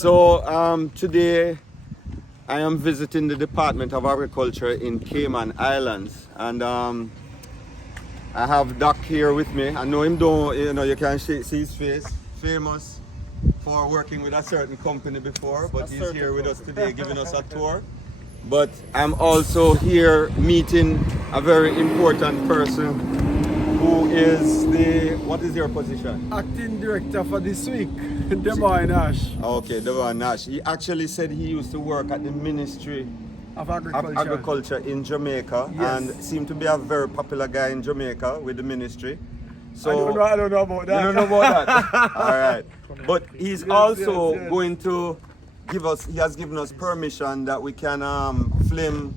So today I am visiting the Department of Agriculture in Cayman Islands, and I have Doc here with me. I know him, don't you can see his face. Famous for working with a certain company before, but he's here with us today giving us a tour. But I'm also here meeting a very important person who is what is your position? Acting director for this week, Devon Nash. Okay, Devon Nash. He actually said he used to work at the Ministry Of of Agriculture. Agriculture in Jamaica, Yes. and seemed to be a very popular guy in Jamaica with the ministry. So I don't know about that. you don't know about that? All right. But he's also yes. going to he has given us permission that we can film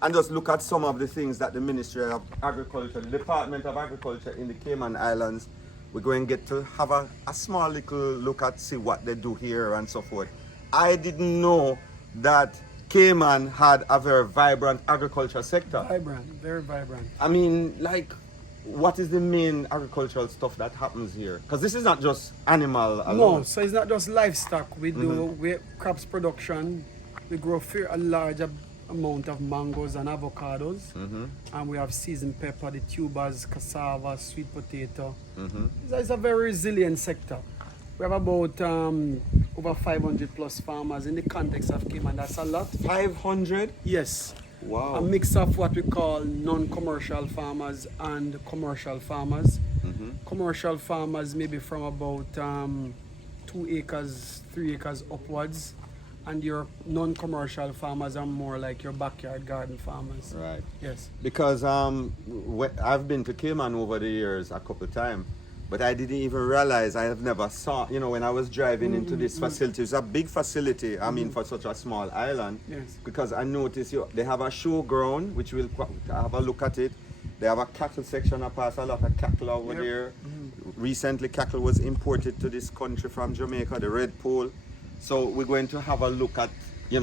and just look at some of the things that the Ministry of Agriculture, the Department of Agriculture in the Cayman Islands, we're going to get to have a small little look at, see what they do here and so forth. I didn't know that Cayman had a very vibrant agriculture sector. Vibrant, very vibrant. I mean, like, what is the main agricultural stuff that happens here? Because this is not just animal alone. No, so it's not just livestock. We do crops production. We grow a large amount of mangoes and avocados, and we have seasoned pepper, the tubers, cassava, sweet potato. It's a very resilient sector. We have about over 500 plus farmers in the context of Cayman. That's a lot. 500? Yes. Wow. A mix of what we call non-commercial farmers and commercial farmers. Commercial farmers maybe from about 2 acres, 3 acres upwards, and your non-commercial farmers are more like your backyard garden farmers. Right. Yes. Because I've been to Cayman over the years a couple of times, but I didn't even realize, I have never saw, when I was driving into this facility. It's a big facility, I mean, for such a small island. Yes. Because I noticed they have a showground, which we'll have a look at it. They have a cattle section, a lot of cattle over there. Recently, cattle was imported to this country from Jamaica, the Red Pole. So we're going to have a look at,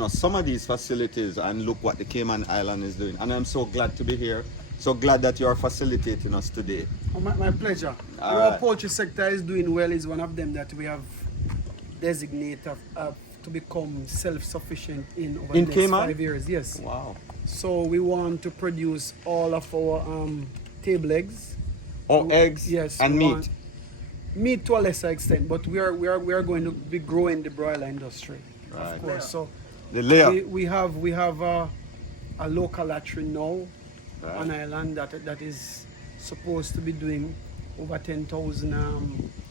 some of these facilities and look what the Cayman Island is doing. And I'm so glad to be here. So glad that you are facilitating us today. Oh, my pleasure. All Our right. poultry sector is doing well. Is one of them that we have designated to become self-sufficient in over the next Cayman? 5 years. Yes. Wow. So we want to produce all of our table eggs. Or eggs Yes, and we meat. want meat to a lesser extent, but we are going to be growing the broiler industry, Right. of course. So The layer. we have a local hatchery now Right. on island that is supposed to be doing over 10,000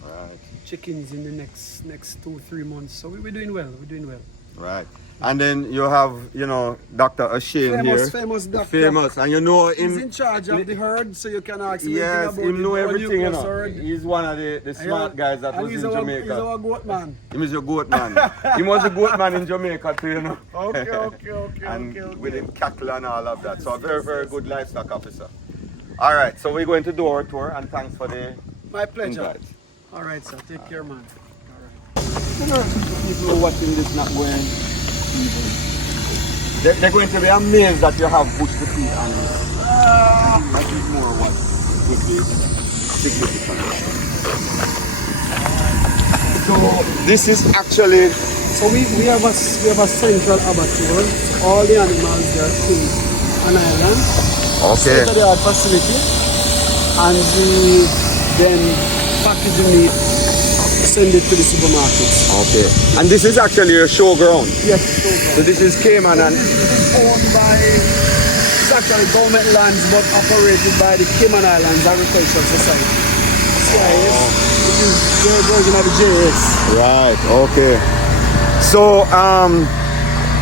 Right. chickens in the next 2-3 months. So we're doing well. We're doing well. Right. And then you have, Dr. Ashane here. Famous doctor. Famous. And you know him. He's in charge of the herd, so you can ask him Yes, anything he about know the everything, herd. He's one of the smart guys that And was he's in He's Jamaica. our goat man. He is your goat man. He was a goat man in Jamaica too, Okay. And with him cattle and all of that. So a very, very good livestock officer. All right, so we're going to do our tour, and thanks for the My pleasure. invite. All right, sir. Take care, man. All right. People watching this not going even. They're going to be amazed that you have bush to feed animals. That is more what would be significant. So this is actually So we have a central abattoir. All the animals are killed on island. okay. State-of-the-art facility, and we then package the meat, send it to the supermarkets. Okay. And this is actually a showground. Yes, So this is Cayman and This is owned by, it's actually government lands, but operated by the Cayman Islands Agricultural Society. CIS, which is their version of the JS. right. Okay. So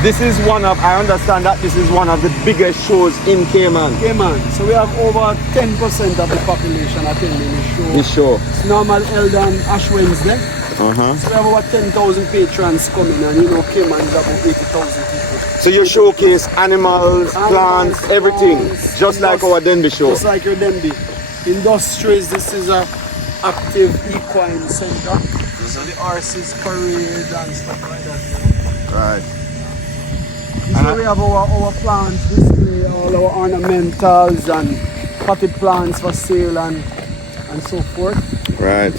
this is I understand that this is one of the biggest shows in Cayman. Cayman. So we have over 10% of the population attending the show. This show. It's normal held on Ash Wednesday. Uh-huh. So we have over 10,000 patrons coming, and Cayman is about 80,000 people. So you showcase animals, plants, everything, plants, just like our Denby show. Just like your Denby. Industries, this is a active equine center. So the horses parade and stuff like that. Right. This is where we have our plants display, all our ornamentals and potted plants for sale and so forth. Right.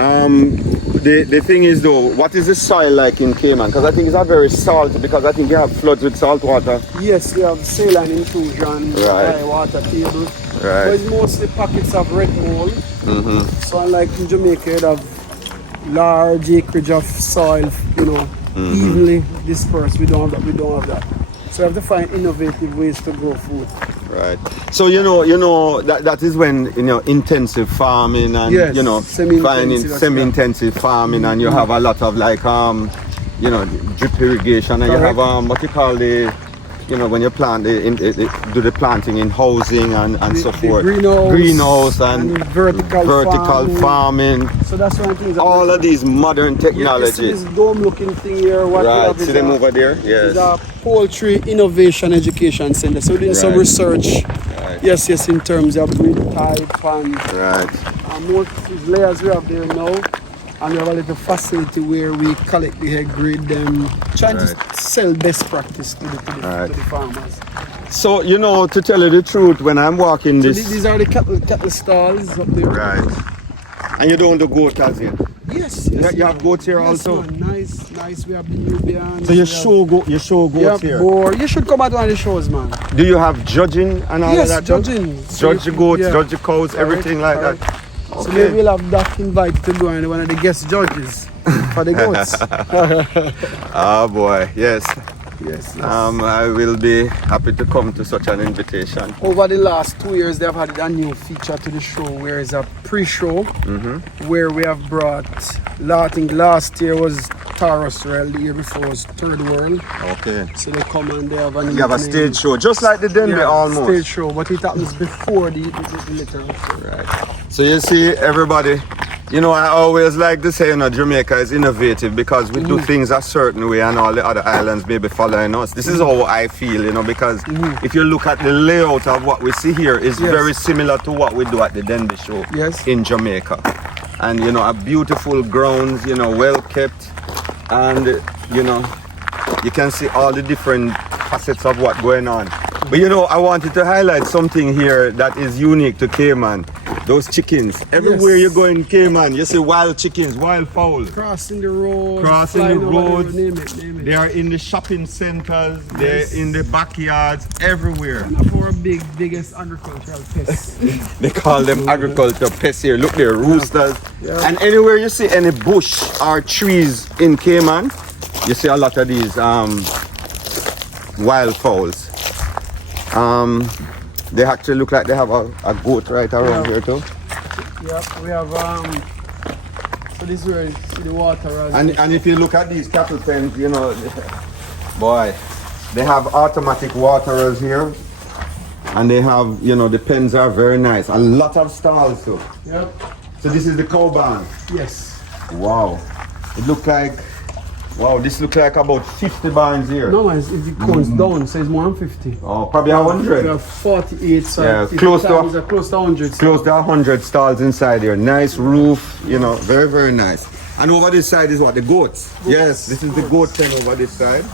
The thing is though, what is the soil like in Cayman? Because I think it's not very salty, because I think you have floods with salt water. Yes, we have saline intrusion, Right. high water table. Right. But it's mostly pockets of red mold. So unlike in Jamaica, you have large acreage of soil, evenly dispersed. We don't have that. So we have to find innovative ways to grow food. Right. So that is when intensive farming and Yes, finding semi-intensive farming, and you have a lot of like drip irrigation, and you have what you call the when you plant do the planting in housing and so forth. Greenhouse and vertical farming. So that's one thing. All of these modern technologies. This dome-looking thing here. What we Right. have is See them over there? Yes. is a poultry innovation education center. So we're doing some Right. research. Right. Yes, in terms of breed type and Right. most layers we have there now. And we have a little facility where we collect the egg, grade them, trying to sell best practice to the farmers. So to tell you the truth, when I'm walking So this, these are the cattle stalls up there. right, and you don't do goat as yet. Yes. You have goats here Yes, also. man. Nice. We have the Nubians. So you show goats here. Boar. You should come at one of the shows, man. Do you have judging and all of that? too? Judging. Judge the goats, Yeah. judge the cows, everything like that. So maybe we'll have that invited to go and one of the guest judges for the goats. Oh boy, yes. Yes. I will be happy to come to such an invitation. Over the last 2 years, they've added a new feature to the show, where it's a pre-show, where we have brought. I think last year was Taurus Rail, the year before was Third World. Okay. So they come and they have a You have a stage show, just like the Denby almost. stage show, but it happens before the literal show. Right. So you see, everybody, I always like to say, Jamaica is innovative because we do things a certain way, and all the other islands may be following us. This is how I feel, because if you look at the layout of what we see here, is very similar to what we do at the Denby show in Jamaica. And, a beautiful grounds, well kept, and, you can see all the different facets of what's going on. But, I wanted to highlight something here that is unique to Cayman. Those chickens. Everywhere you go in Cayman, you see wild chickens, wild fowl. Crossing the road. Crossing the roads. Name it. They are in the shopping centers. They're in the backyards, everywhere. And for biggest agricultural pests. They call them agricultural pests here. Look there, roosters. Yeah. And anywhere you see any bush or trees in Cayman, you see a lot of these wild fowls. They actually look like they have a goat right around here too. Yeah, we have so this is where you see the water. And if you look at these cattle pens, boy, they have automatic waterers here, and they have, the pens are very nice. A lot of stalls too. Yep. So this is the cow barn. Yes. Wow, it look like. Wow, this looks like about 50 barns here. No, if it comes down, so it's more than 50. Oh, probably 100. We have 48, so close to 100. Close to 100 stalls inside here. Nice roof, very, very nice. And over this side is what, the goats? Yes, this is the goat pen over this side.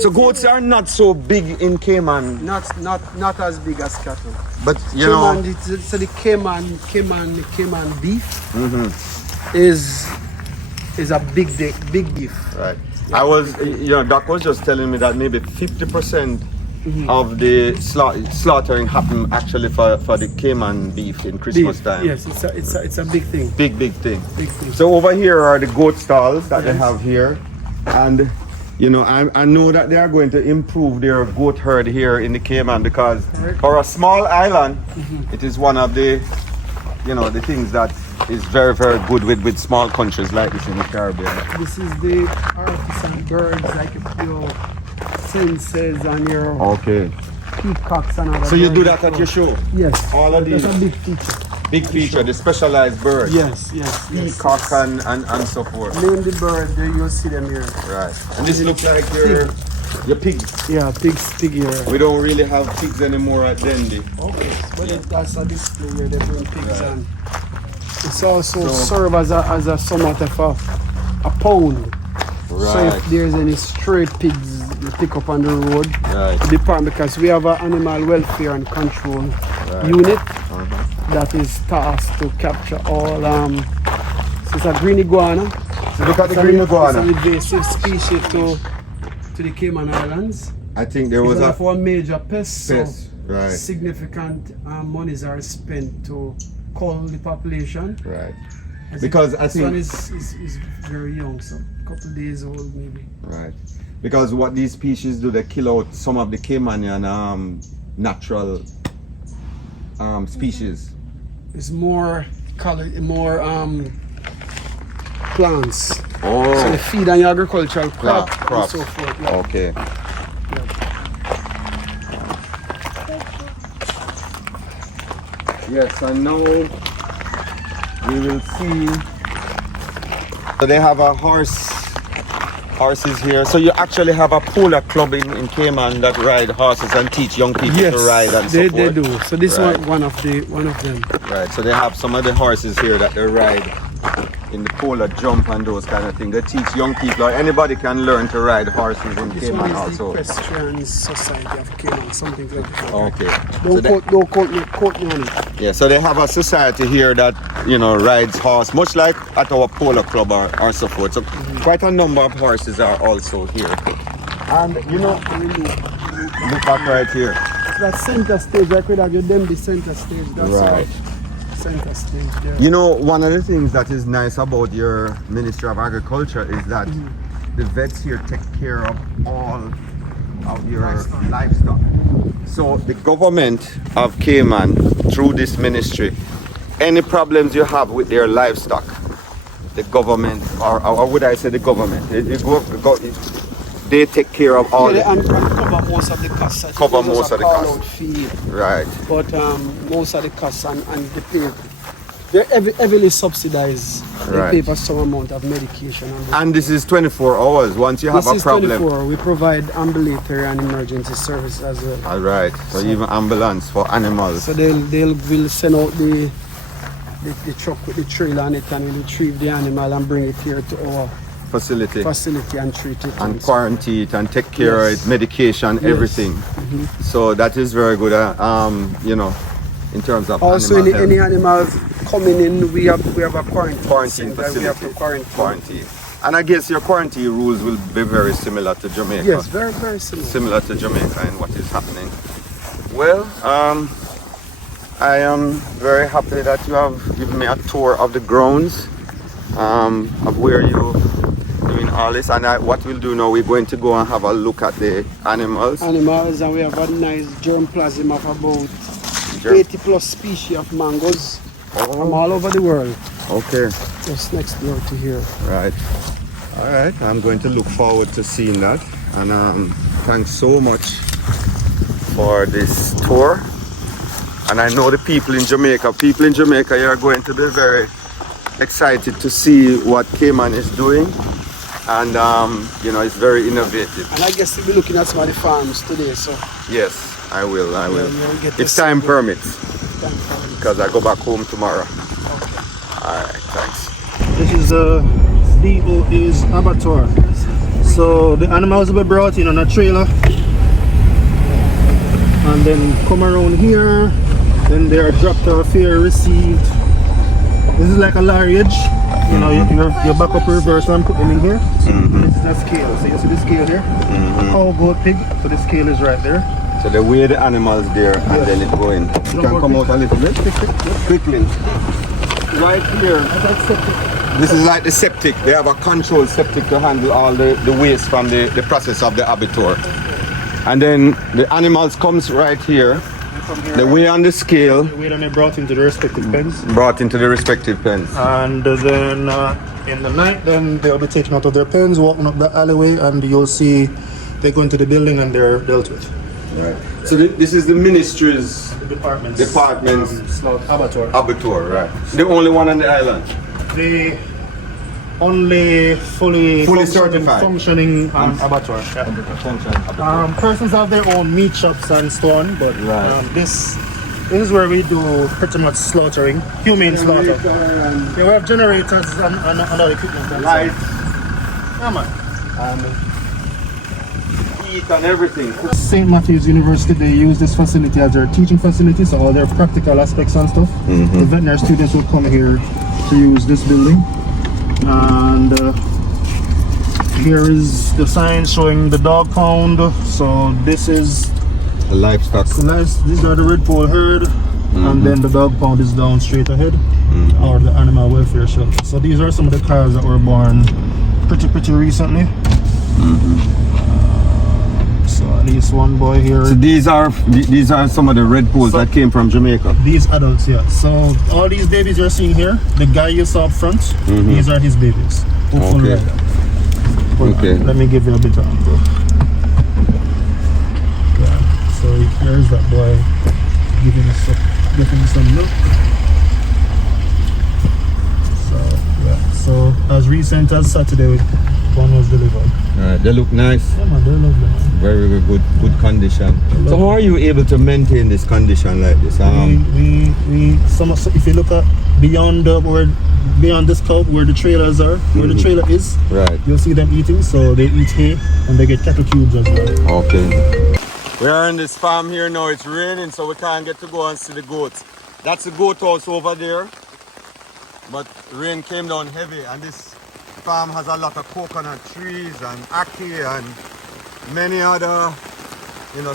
So goats are not so big in Cayman. Not as big as cattle. But Cayman, so the Cayman beef is a big beef. Right. I was, Doc was just telling me that maybe 50% of the slaughtering happen actually for the Cayman beef in Christmas time. Yes, it's a big thing. Big thing. So over here are the goat stalls that they have here, and I know that they are going to improve their goat herd here in the Cayman, because for a small island, it is one of the the things that is very, very good with small countries like this in the Caribbean. This is the artisan birds, like your senses and your peacocks and other. So you birds. do that at your show? Yes. All of these? That's a big feature. Big feature, the specialized birds. Yes. Peacock and so forth. Name the bird, you'll see them here. Right. And this looks like your pigs. Yeah, pig here. We don't really have pigs anymore at Denby. Okay, but that's a display where they bring pigs and it's also serve as a somewhat of a pound. Right. So if there's any stray pigs you pick up on the road, Right. department, because we have an animal welfare and control unit that is tasked to capture all. So it's a green iguana. So look at the green iguana. It's an invasive species to the Cayman Islands. I think there was It's one of our major pests. So right. significant monies are spent to cull the population. Right. As Because it, I this think one is very young, so a couple of days old maybe. right. Because what these species do, they kill out some of the Caymanian natural species. It's more plants. Oh. So they feed on your agricultural crops and crops. so forth. Yeah. Okay. Yes, and now we will see. So they have a horses here. So you actually have a polo club in Cayman that ride horses and teach young people Yes, to ride and so they forth. do. So this Right. one of them. Right. So they have some of the horses here that they ride in the polo jump and those kind of things. They teach young people, or anybody can learn to ride horses in This Cayman one is also. the Equestrian Society of Cayman, something like that. Okay. Don't quote me on it. Yeah, so they have a society here that, rides horse, much like at our polo club or so forth. So quite a number of horses are also here. And, look back right here. That center stage, I could have them the center stage. That's Right. Center stage there. One of the things that is nice about your Ministry of Agriculture is that the vets here take care of all of your livestock. So the government of Cayman, through this ministry, any problems you have with their livestock, the government, or would I say the government, they take care of all. Yeah, and cover most of the costs. Cover most of the costs. Fee, Right. but most of the costs and the pay, they're heavily subsidized. They Right. pay for some amount of medication. And this is 24 hours. Once you have This a is problem. 24. We provide ambulatory and emergency service as well. All right. So even ambulance for animals. So will send out the truck with the trailer on it and we'll retrieve the animal and bring it here to our facility and treat it. and quarantine it and take care Yes. of it, medication, Yes. everything. So that is very good. In terms of Also, animal health. any animals coming in, we have a quarantine center. facility. We have to quarantine. And I guess your quarantine rules will be very similar to Jamaica. Yes, very, very similar. Similar to Jamaica and what is happening. Well, I am very happy that you have given me a tour of the grounds of where you're doing all this. And what we'll do now, we're going to go and have a look at the animals. And we have a nice germplasm of about 80 plus species of mangoes from all over the world. Okay. Just next door to here. Right. All right. I'm going to look forward to seeing that. And thanks so much for this tour. And I know the people in Jamaica, you are going to be very excited to see what Cayman is doing. And, it's very innovative. And I guess we'll be looking at some of the farms today. So Yes, I will. we'll get If to time see- permits, Time for it. because I go back home tomorrow. Okay. All right, thanks. This is DOA's abattoir. So the animals will be brought in on a trailer and then come around here. Then they are dropped off here, received. This is like a larriage. You back up reverse and put them in here. This is the scale. So you see the scale here? Cow, goat, pig. So the scale is right there. So they weigh the animals there and then it go in. You can come out a little bit quickly. Right here. This is like the septic. They have a controlled septic to handle all the waste from the process of the abattoir. And then the animals comes right here. They weigh on the scale. The weight and they're brought into the respective pens. Brought into the respective pens. And then in the night, then they'll be taken out of their pens, walking up the alleyway, and you'll see they go into the building and they're dealt with. Right. So this is the ministry's Departments. abattoir, right? The only one on the island. The only fully certified. functioning abattoir. Yeah. Persons have their own meat shops and so on, but Right. this is where we do pretty much slaughtering, humane slaughter. Yeah, we have generators and other equipment. And Lights. yeah, man. And eat and everything. St. Matthew's University, they use this facility as their teaching facility, so all their practical aspects and stuff. The veterinary students will come here to use this building. And here is the sign showing the dog pound. So this is The livestock. these are the red pole herd, and then the dog pound is down straight ahead, or the animal welfare shelter. So these are some of the calves that were born pretty recently. So at least one boy here. So these are some of the red poles that came from Jamaica. These adults, yeah. So all these babies you're seeing here, the guy you saw up front, these are his babies. Okay. Okay. Let me give you a bit of angle. Yeah. So here's that boy giving some milk. So yeah. So as recent as Saturday, one was delivered. They look nice. Yeah, man, they're lovely, man. Very good condition. So how are you able to maintain this condition like this? If you look at beyond this cow where the trailers are, where the trailer is, Right. you'll see them eating. So they eat hay and they get cattle cubes as well. Okay. We are in this farm here now. It's raining, so we can't get to go and see the goats. That's the goat house over there. But rain came down heavy, and this farm has a lot of coconut trees and ackee and many other,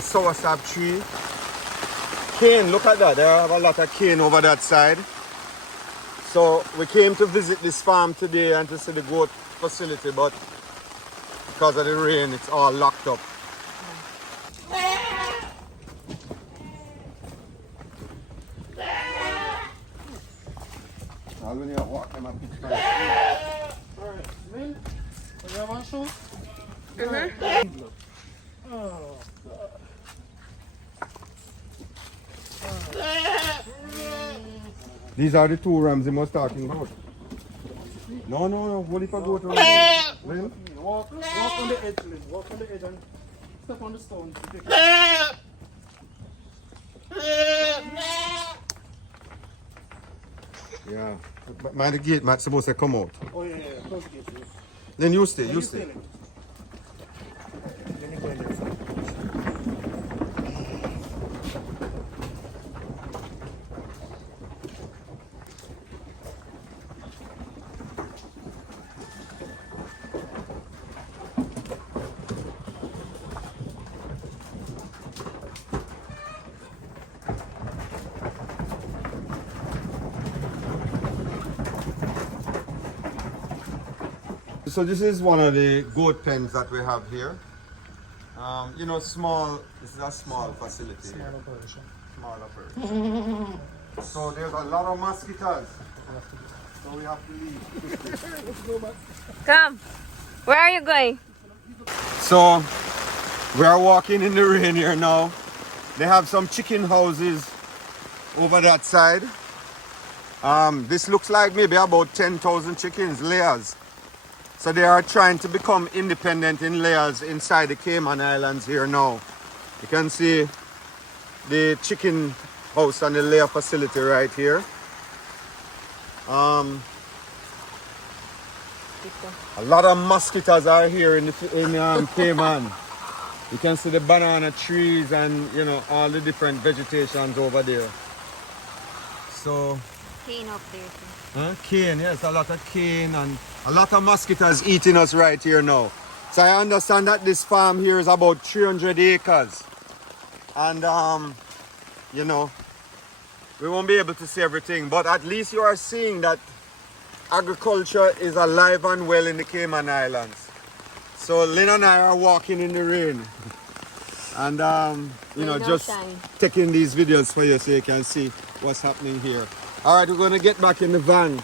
soursop tree. Cane, look at that. There are a lot of cane over that side. So we came to visit this farm today and to see the goat facility, but because of the rain, it's all locked up. These are the two rams he was talking about. No. What if I go to Lynn? Walk on the edge, Lynn. Walk on the edge and step on the stone. Yeah. But mind the gate, Matt's supposed to come out. Oh yeah. Close the gate, please. Then you stay. Let me go in there. So this is one of the goat pens that we have here. This is a small facility here. Small operation. So there's a lot of mosquitoes. So we have to leave. Come. Where are you going? So we are walking in the rain here now. They have some chicken houses over that side. This looks like maybe about 10,000 chickens, layers. So they are trying to become independent in layers inside the Cayman Islands here now. You can see the chicken house and the layer facility right here. A lot of mosquitoes are here in Cayman. You can see the banana trees and all the different vegetations over there. So Cane up there. cane, yes, a lot of cane and a lot of mosquitoes eating us right here now. So I understand that this farm here is about 300 acres. And, we won't be able to see everything, but at least you are seeing that agriculture is alive and well in the Cayman Islands. So Lynn and I are walking in the rain. And, just taking these videos for you so you can see what's happening here. All right, we're going to get back in the van.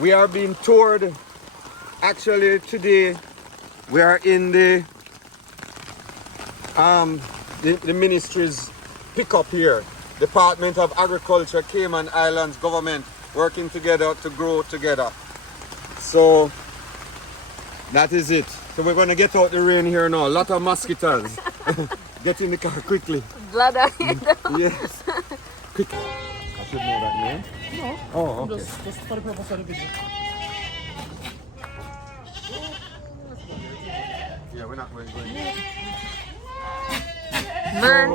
We are being toured. Actually, today we are in the ministry's pickup here. Department of Agriculture, Cayman Islands government working together to grow together. So that is it. So we're going to get out the rain here now. A lot of mosquitoes. Get in the car quickly. Blood on your Yes. Quick. I should know that name. No. Oh, okay. Just for the purpose of the video. Yeah, we're not going. Burn.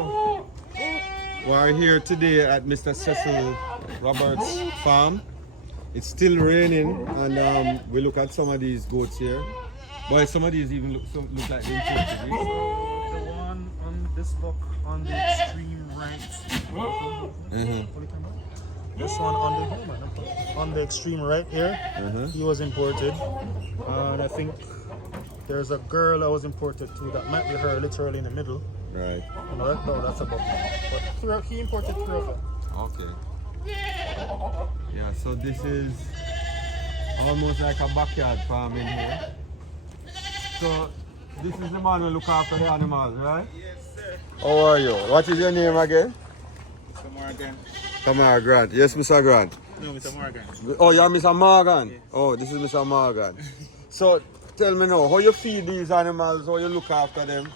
We're here today at Mr. Cecil Roberts' farm. It's still raining, and we look at some of these goats here. Boy, some of these even look like they're imported. The one on this book on the extreme right. This one on the extreme right here, he was imported. And I think there's a girl that was imported too. That might be her, literally in the middle. Right. No, that's a buck. But he imported 3 of them. Okay. Yeah, so this is almost like a backyard farm in here. So this is the man who look after the animals, right? Yes, sir. How are you? What is your name again? Mr. Morgan. Tamara Grant. Yes, Mr. Grant. No, Mr. Morgan. Oh, you're Mr. Morgan? Yes. Oh, this is Mr. Morgan. So tell me now, how you feed these animals, how you look after them,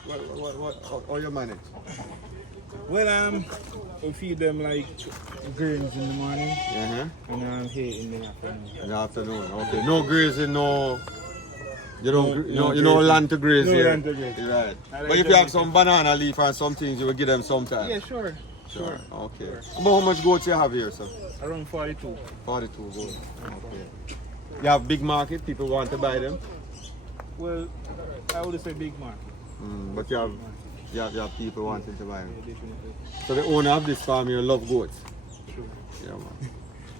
how you manage? Well, we feed them like grains in the morning Uh-huh. and hay in the afternoon. In the afternoon, okay. No grazing, no... You don't, No you know grazing. land to graze No here. land to graze. Right. I like But if you have Jamaica. some banana leaf and some things, you will give them sometime. Yeah, sure. Sure. Okay. About how much goats you have here, sir? Around 42. 42 goats. Okay. You have big market, people want to buy them, Well, I would say big market. but you have people wanting to buy them. Yeah, definitely. So the owner of this farm here love goats. True. Yeah, man.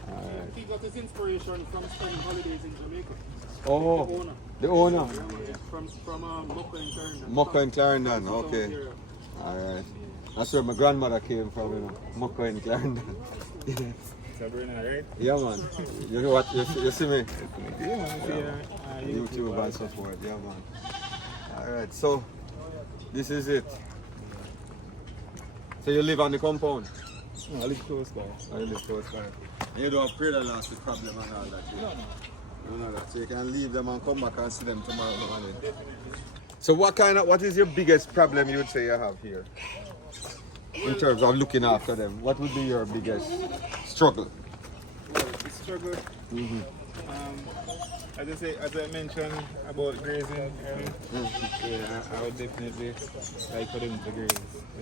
Alright. He got his inspiration from spending holidays in Jamaica. Oh, The owner. the owner. From Mocka and Clarendon. Mocka and Clarendon, South okay. area. Alright. That's where my grandmother came from, you know. Mocka and Clarendon. Sabrina, right? Yeah, man. You know what? You see me? Yeah, YouTube and so forth. Yeah, man. Alright, so this is it. So you live on the compound? No, I live close by. Or you live close by? And you don't have pregnancy problem and all that? No, no. None of that. So you can leave them and come back and see them tomorrow morning. So what is your biggest problem you would say you have here? In terms of looking after them, what would be your biggest struggle? Well, the struggle. As I mentioned about grazing, yeah, I would definitely like for them to graze.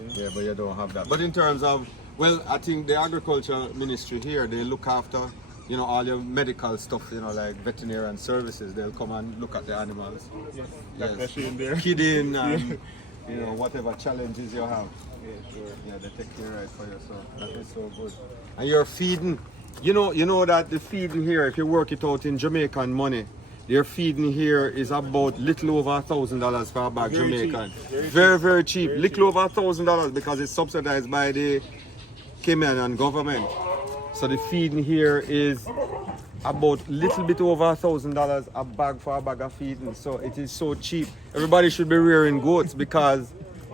Yeah, but you don't have that. But in terms of, well, I think the agriculture ministry here, they look after, you know, all your medical stuff, you know, like veterinarian services. They'll come and look at the animals. Yes, Yes. Dr. Shane there. Kidding and, you know, whatever challenges you have. Yeah, sure. Yeah, they take care right for you, so that is so good. And you're feeding, you know that the feeding here, if you work it out in Jamaican money, your feeding here is about little over $1,000 for a bag Very cheap. Jamaican. Very Very cheap. Very Little over $1,000 because it's subsidized by the Cayman government. So the feeding here is about little bit over $1,000 a bag for a bag of feeding. So it is so cheap. Everybody should be rearing goats because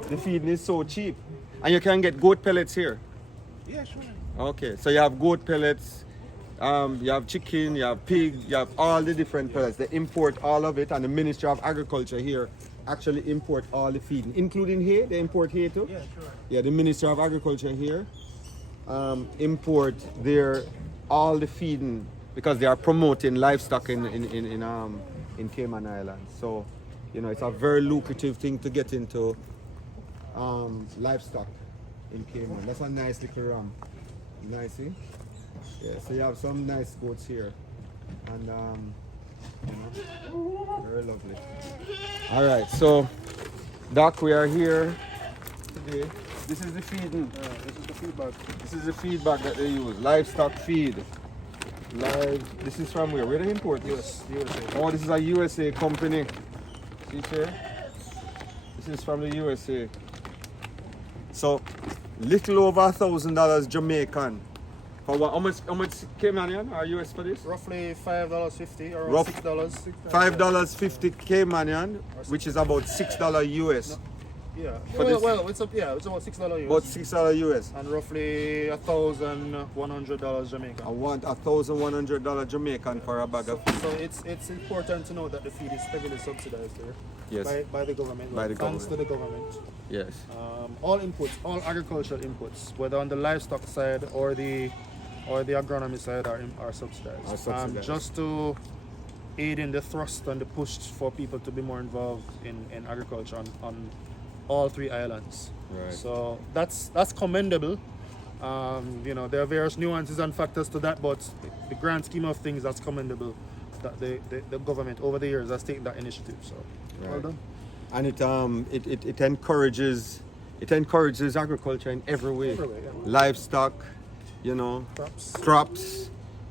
the feeding is so cheap. And you can get goat pellets here. Yeah, sure. Okay, so you have goat pellets, you have chicken, you have pig, you have all the different pellets. They import all of it, and the Ministry of Agriculture here actually import all the feeding, including hay. They import hay too. Yeah, sure. Yeah, the Ministry of Agriculture here import all the feeding because they are promoting livestock in Cayman Islands. So, you know, it's a very lucrative thing to get into livestock in Cayman. That's a nice little ram. Nice, see? Yeah, so you have some nice goats here. And, you know, very lovely. All right, so, Doc, we are here today. This is the feeding. This is the feedback. This is the feedback that they use. Livestock feed. This is from where? Where they import this? USA. Oh, this is a USA company. See, sir? This is from the USA. So, little over $1,000 Jamaican. For what? How much Caymanian or US for this? Roughly $5.50 or Rough- $6. $5.50 Caymanian, which is about $6 US. Yeah. For this- It's about $6 US. About $6 US. And roughly $1,100 Jamaican. I want $1,100 Jamaican for a bag of feed. So it's important to know that the feed is heavily subsidized here Yes. by the government. By the Thanks government. to the government. Yes. All inputs, all agricultural inputs, whether on the livestock side or the agronomy side, are subsidized. Are subsidized. Just to aid in the thrust and the push for people to be more involved in agriculture on all 3 islands. Right. So that's commendable. You know, there are various nuances and factors to that, but the grand scheme of things, that's commendable that the government over the years has taken that initiative. So well Right. done. And it encourages agriculture in every way. Every way, yeah. Livestock, you know, crops,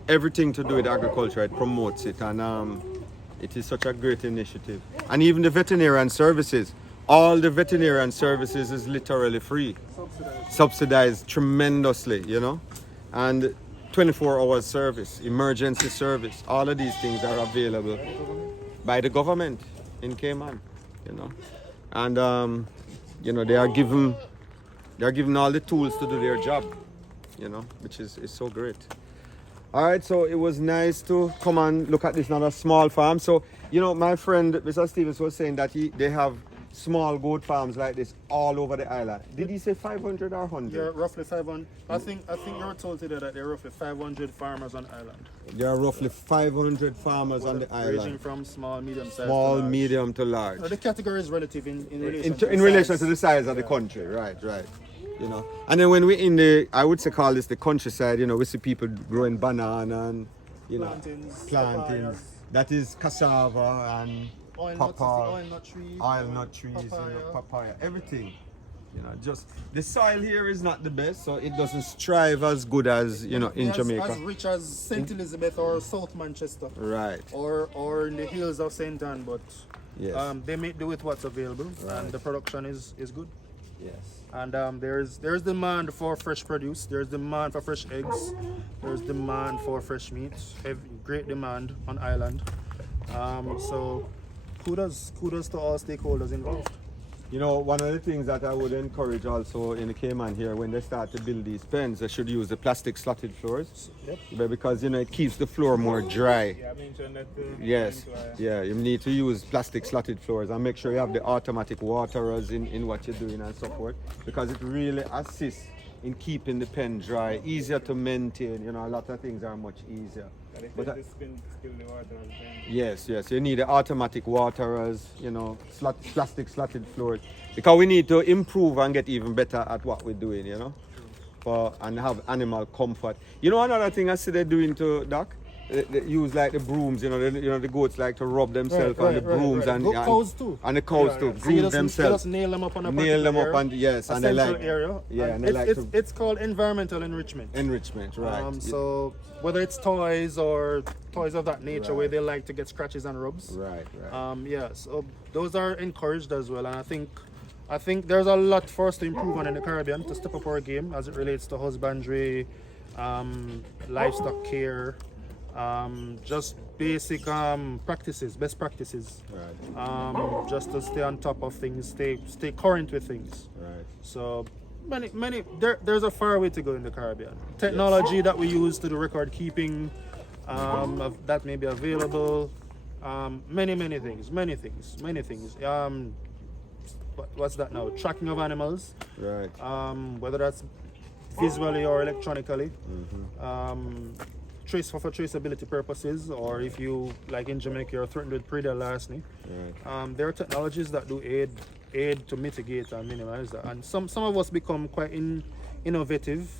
everything to do with agriculture. It promotes it, and it is such a great initiative. And even the veterinarian services, all the veterinarian services is literally free, subsidized tremendously, you know, and 24 hours service, emergency service, all of these things are available by the government in Cayman, you know, and you know, they are given all the tools to do their job, you know, which is so great. All right, so it was nice to come and look at this, not a small farm. So, you know, my friend Mr. Stevens was saying that they have small goat farms like this all over the island. Did he say 500 or 100? Yeah, roughly 500. I think you were told today that there are roughly 500 farmers on the island. There are roughly 500 farmers on the Ranging island. from small, medium size. Small, to large. medium to large. The category is relative in relation In relation to the size of the country, right. You know, and then when we're in the, I would say call this the countryside, you know, we see people growing banana and, you know, Plantains, plantains. papayas. That is cassava and Oil papaya, nut trees, oil nut trees, you know, papaya, everything. You know, just the soil here is not the best, so it doesn't strive as good as, you know, in Jamaica. As rich as St. Elizabeth or South Manchester. Right. Or in the hills of St. Anne, but Yes. they make do with what's available, and the production is good. Yes. And there's demand for fresh produce. There's demand for fresh eggs. There's demand for fresh meat. Great demand on island. So kudos to all stakeholders involved. You know, one of the things that I would encourage also in the Cayman here, when they start to build these pens, they should use the plastic slotted floors. Yep. Because, you know, it keeps the floor more dry. Yeah, I mentioned that too. Yes, yeah, you need to use plastic slotted floors and make sure you have the automatic waterers in what you're doing and so forth, because it really assists in keeping the pen dry, easier to maintain. You know, a lot of things are much easier. But yes, you need the automatic waterers, you know, plastic slotted floors, because we need to improve and get even better at what we're doing, you know, and have animal comfort. You know, another thing I see they're doing to Doc, they use like the brooms, you know, the goats like to rub themselves on the brooms and cows too. And the cows too, So you groom themselves. just nail them up on a Nail them up area, and yes, a and they central like area. yeah, and they like to it's called environmental enrichment. enrichment, right? So whether it's toys or toys of that nature, where they like to get scratches and rubs. Right. Yeah, so those are encouraged as well, and I think there's a lot for us to improve on in the Caribbean to step up our game as it relates to husbandry, livestock care, just basic practices, best practices, Right. just to stay on top of things, stay current with things. Right. So there's a far way to go in the Caribbean. Technology that we use to do record keeping, that may be available. Many things. What's that now? Tracking of animals, Right. whether that's visually or electronically. For traceability purposes, or if you, like in Jamaica, you're threatened with prey larceny. Right. There are technologies that do aid to mitigate and minimize that, and some of us become quite innovative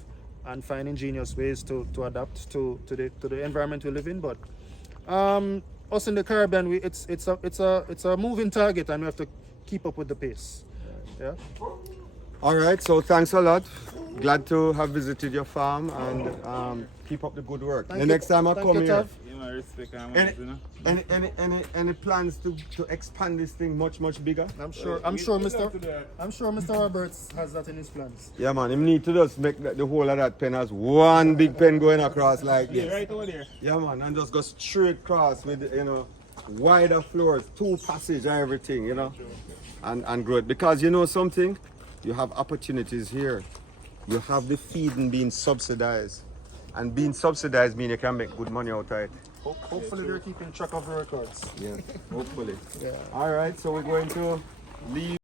and find ingenious ways to adapt to the environment we live in. But us in the Caribbean, it's a moving target, and we have to keep up with the pace. Yeah. All right, so thanks a lot. Glad to have visited your farm, and keep up the good work. The next time I come here, any plans to expand this thing much bigger? I'm sure Mr. Roberts has that in his plans. Yeah, man. Him need to just make the whole of that pen as one big pen going across like this. Right over there. Yeah, man, and just go straight across with, you know, wider floors, 2 passage and everything, you know, and grow it. Because you know something, you have opportunities here. You have the feeding being subsidized, and being subsidized means you can make good money out of it. Hopefully they're keeping track of the records. Yeah, hopefully. Yeah. All right, so we're going to leave